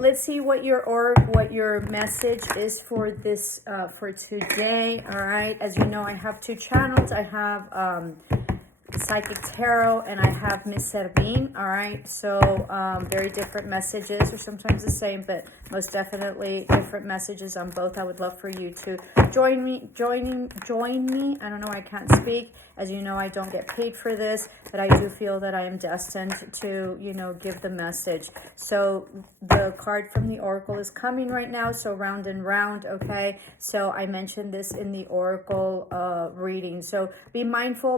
let's see what your message is for this for today. All right, as you know, I have two channels. I have Psychic Tarot and I have Miss Servine. All right, so very different messages, or sometimes the same, but most definitely different messages on both. I would love for you to join me. I don't know, I can't speak. As you know, I don't get paid for this, but I do feel that I am destined to, you know, give the message. So the card from the Oracle is coming right now, so round and round, okay? So I mentioned this in the Oracle reading. So be mindful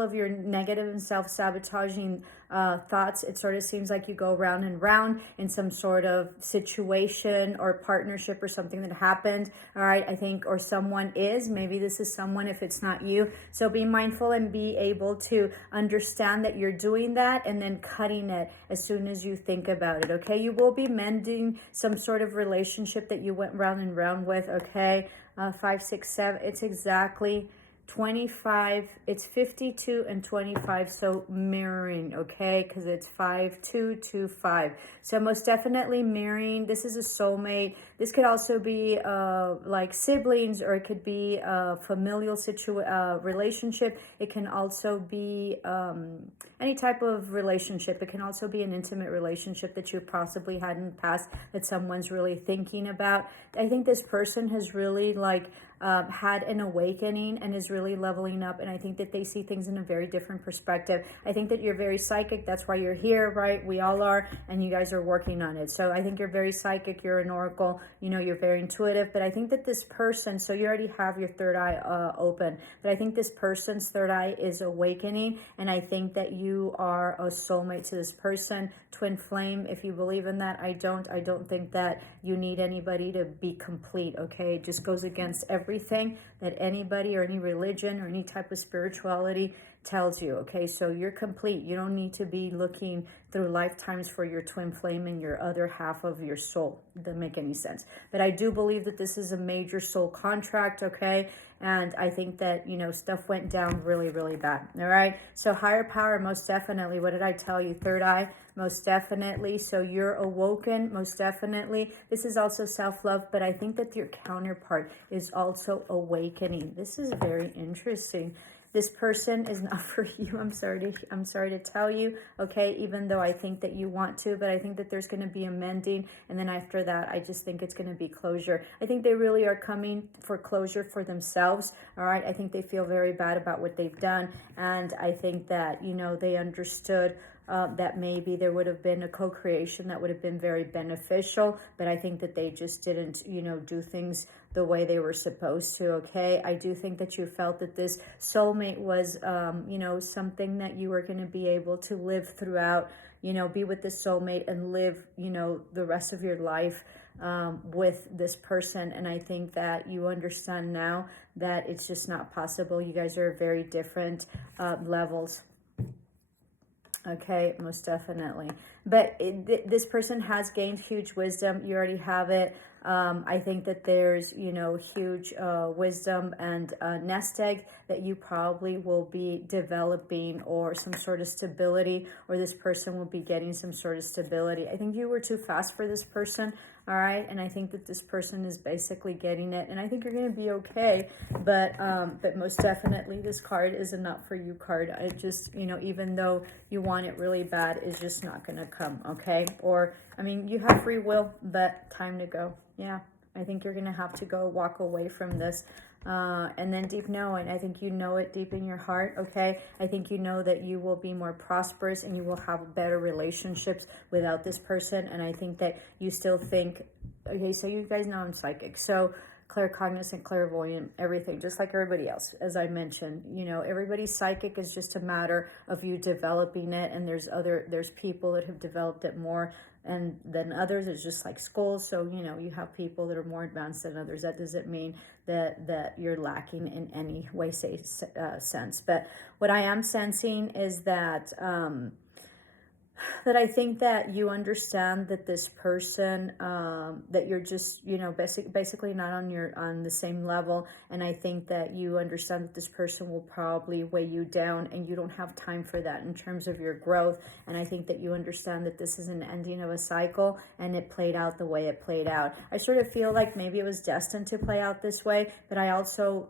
of your negative and self-sabotaging thoughts. It sort of seems like you go round and round in some sort of situation or partnership or something that happened, all right? I think, or someone is, maybe this is someone if it's not you. So be mindful and be able to understand that you're doing that and then cutting it as soon as you think about it, okay? You will be mending some sort of relationship that you went round and round with, okay? 5, 6, 7, it's exactly 25, it's 52 and 25, so mirroring, okay, because it's 5, 2, 2, 5. So most definitely mirroring. This is a soulmate. This could also be like siblings, or it could be a familial relationship. It can also be any type of relationship. It can also be an intimate relationship that you possibly had in the past that someone's really thinking about. I think this person has really like had an awakening and is really leveling up, and I think that they see things in a very different perspective. I think that you're very psychic. That's why you're here, right? We all are, and you guys are working on it. So I think you're very psychic. You're an oracle. You know, you're very intuitive. But I think that this person, so you already have your third eye open, but I think this person's third eye is awakening, and I think that you are a soulmate to this person, twin flame. If you believe in that, I don't think that you need anybody to be complete, okay? It just goes against everything that anybody or any religion or any type of spirituality tells you, okay? So you're complete. You don't need to be looking through lifetimes for your twin flame and your other half of your soul. It doesn't make any sense. But I do believe that this is a major soul contract, okay? And I think that, you know, stuff went down really, really bad, all right? So higher power, most definitely. What did I tell you? Third eye, most definitely. So you're awoken, most definitely. This is also self-love, but I think that your counterpart is also awakening. This is very interesting. This person is not for you. I'm sorry to tell you, okay, even though I think that you want to, but I think that there's going to be a mending, and then after that, I just think it's going to be closure. I think they really are coming for closure for themselves, all right? I think they feel very bad about what they've done, and I think that, you know, they understood that maybe there would have been a co-creation that would have been very beneficial, but I think that they just didn't, you know, do things the way they were supposed to, okay? I do think that you felt that this soulmate was, you know, something that you were going to be able to live throughout, you know, be with this soulmate and live, you know, the rest of your life with this person. And I think that you understand now that it's just not possible. You guys are very different levels. Okay, most definitely. But this person has gained huge wisdom. You already have it. I think that there's, you know, huge wisdom and nest egg that you probably will be developing, or some sort of stability, or this person will be getting some sort of stability. I think you were too fast for this person, all right? And I think that this person is basically getting it, and I think you're going to be okay. But most definitely this card is a not for you card. I just, you know, even though you want it really bad, it's just not going to come, okay? Or, I mean, you have free will, but time to go. Yeah, I think you're going to have to go walk away from this. And then deep knowing, I think you know it deep in your heart, okay? I think you know that you will be more prosperous and you will have better relationships without this person. And I think that you still think, okay, so you guys know I'm psychic. So claircognizant, clairvoyant, everything, just like everybody else. As I mentioned, you know, everybody's psychic is just a matter of you developing it. And there's people that have developed it more and then others. It's just like schools. So, you know, you have people that are more advanced than others. That doesn't mean that you're lacking in any way, sense. But what I am sensing is that that I think that you understand that this person, that you're just, basically not on the same level. And I think that you understand that this person will probably weigh you down, and you don't have time for that in terms of your growth. And I think that you understand that this is an ending of a cycle, and it played out the way it played out. I sort of feel like maybe it was destined to play out this way, but I also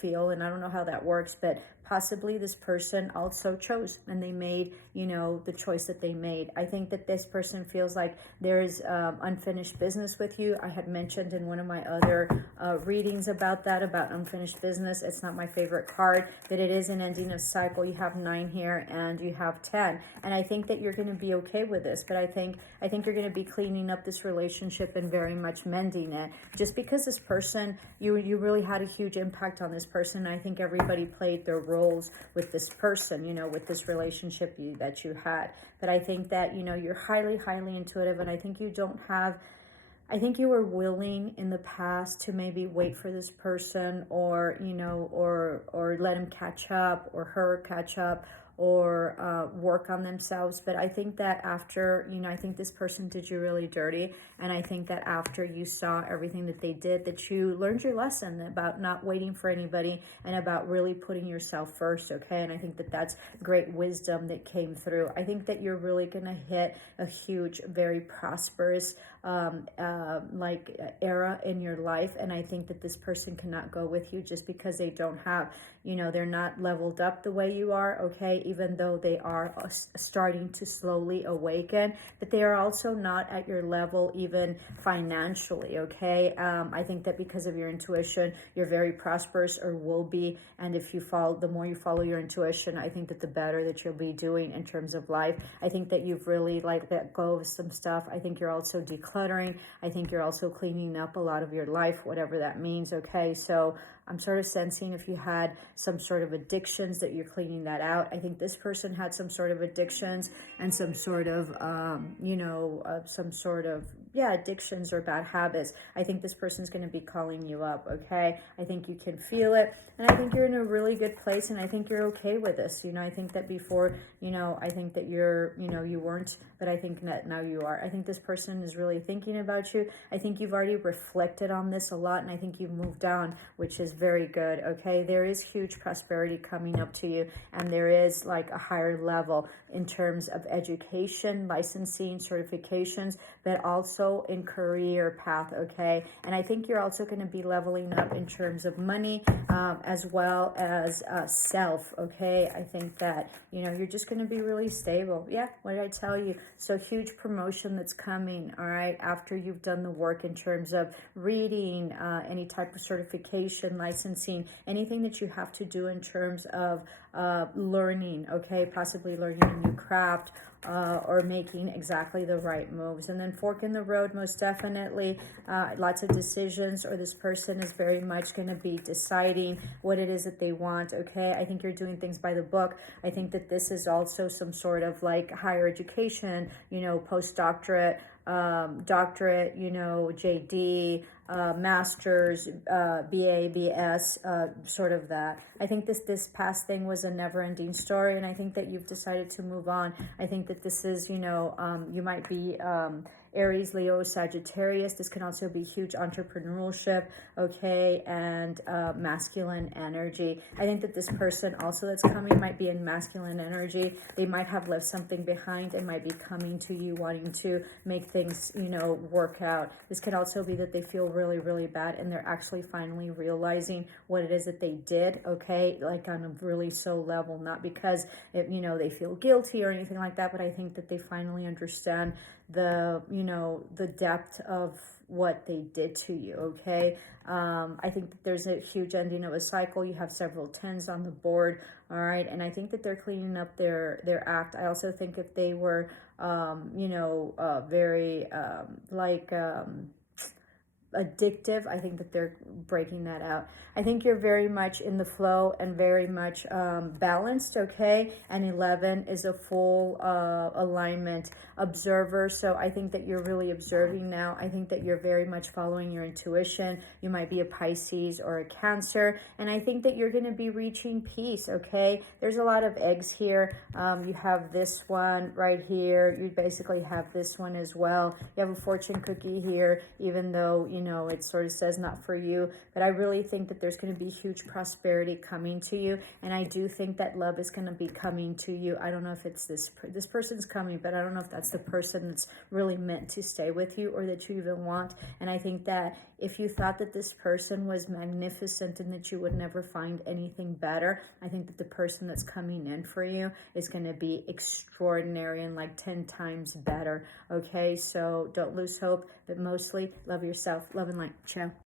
feel, and I don't know how that works, but possibly this person also chose, and they made, the choice that they made. I think that this person feels like there's unfinished business with you. I had mentioned in one of my other readings about that, about unfinished business. It's not my favorite card, but it is an ending of cycle. You have 9 here and you have 10. And I think that you're going to be okay with this, but I think you're going to be cleaning up this relationship and very much mending it. Just because this person, you really had a huge impact on this person. I think everybody played their roles with this person, with this relationship that you had. But I think that, you're highly, highly intuitive, and I think I think you were willing in the past to maybe wait for this person, or, or let him catch up, or her catch up, or work on themselves. But I think that after, I think this person did you really dirty. And I think that after you saw everything that they did, that you learned your lesson about not waiting for anybody, and about really putting yourself first, okay? And I think that that's great wisdom that came through. I think that you're really going to hit a huge, very prosperous era in your life. And I think that this person cannot go with you just because they don't have, they're not leveled up the way you are, okay? Even though they are starting to slowly awaken, but they are also not at your level even financially, okay? I think that because of your intuition, you're very prosperous, or will be. And if you the more you follow your intuition, I think that the better that you'll be doing in terms of life. I think that you've really let go of some stuff. I think you're also decluttering. I think you're also cleaning up a lot of your life, whatever that means, okay? So I'm sort of sensing if you had some sort of addictions, that you're cleaning that out. I think this person had some sort of addictions, and some sort of, addictions or bad habits. I think this person's going to be calling you up, okay? I think you can feel it, and I think you're in a really good place, and I think you're okay with this. I think that before, I think that you weren't, but I think that now you are. I think this person is really thinking about you. I think you've already reflected on this a lot, and I think you've moved on, which is very good, okay? There is huge prosperity coming up to you, and there is like a higher level in terms of education, licensing, certifications, but also in career path, okay? And I think you're also going to be leveling up in terms of money, as well as self, okay? I think that, you're just going to be really stable. Yeah, what did I tell you? So huge promotion that's coming, all right, after you've done the work in terms of reading, any type of certification, licensing, anything that you have to do in terms of learning, okay, possibly learning a new craft, or making exactly the right moves. And then fork in the road, most definitely, lots of decisions, or this person is very much going to be deciding what it is that they want, okay? I think you're doing things by the book. I think that this is also some sort of like higher education, postdoctorate, doctorate, JD, master's, BA, BS, sort of that. I think this past thing was a never-ending story, and I think that you've decided to move on. I think that this is, you might be Aries, Leo, Sagittarius. This can also be huge entrepreneurship, okay, and masculine energy. I think that this person also that's coming might be in masculine energy. They might have left something behind and might be coming to you wanting to make things, work out. This could also be that they feel really, really bad, and they're actually finally realizing what it is that they did, okay, like on a really soul level, not because they feel guilty or anything like that, but I think that they finally understand the depth of what they did to you, okay? I think that there's a huge ending of a cycle. You have several 10s on the board, all right? And I think that they're cleaning up their act. I also think if they were, very, addictive. I think that they're breaking that out. I think you're very much in the flow and very much balanced, okay? And 11 is a full alignment observer. So I think that you're really observing now. I think that you're very much following your intuition. You might be a Pisces or a Cancer. And I think that you're going to be reaching peace, okay? There's a lot of eggs here. You have this one right here. You basically have this one as well. You have a fortune cookie here, even though, you know, it sort of says not for you. But I really think that there's going to be huge prosperity coming to you. And I do think that love is going to be coming to you. I don't know if it's this person's coming, but I don't know if that's the person that's really meant to stay with you or that you even want. And I think that if you thought that this person was magnificent and that you would never find anything better, I think that the person that's coming in for you is going to be extraordinary and like 10 times better. Okay, so don't lose hope, but mostly love yourself. Love and light. Ciao.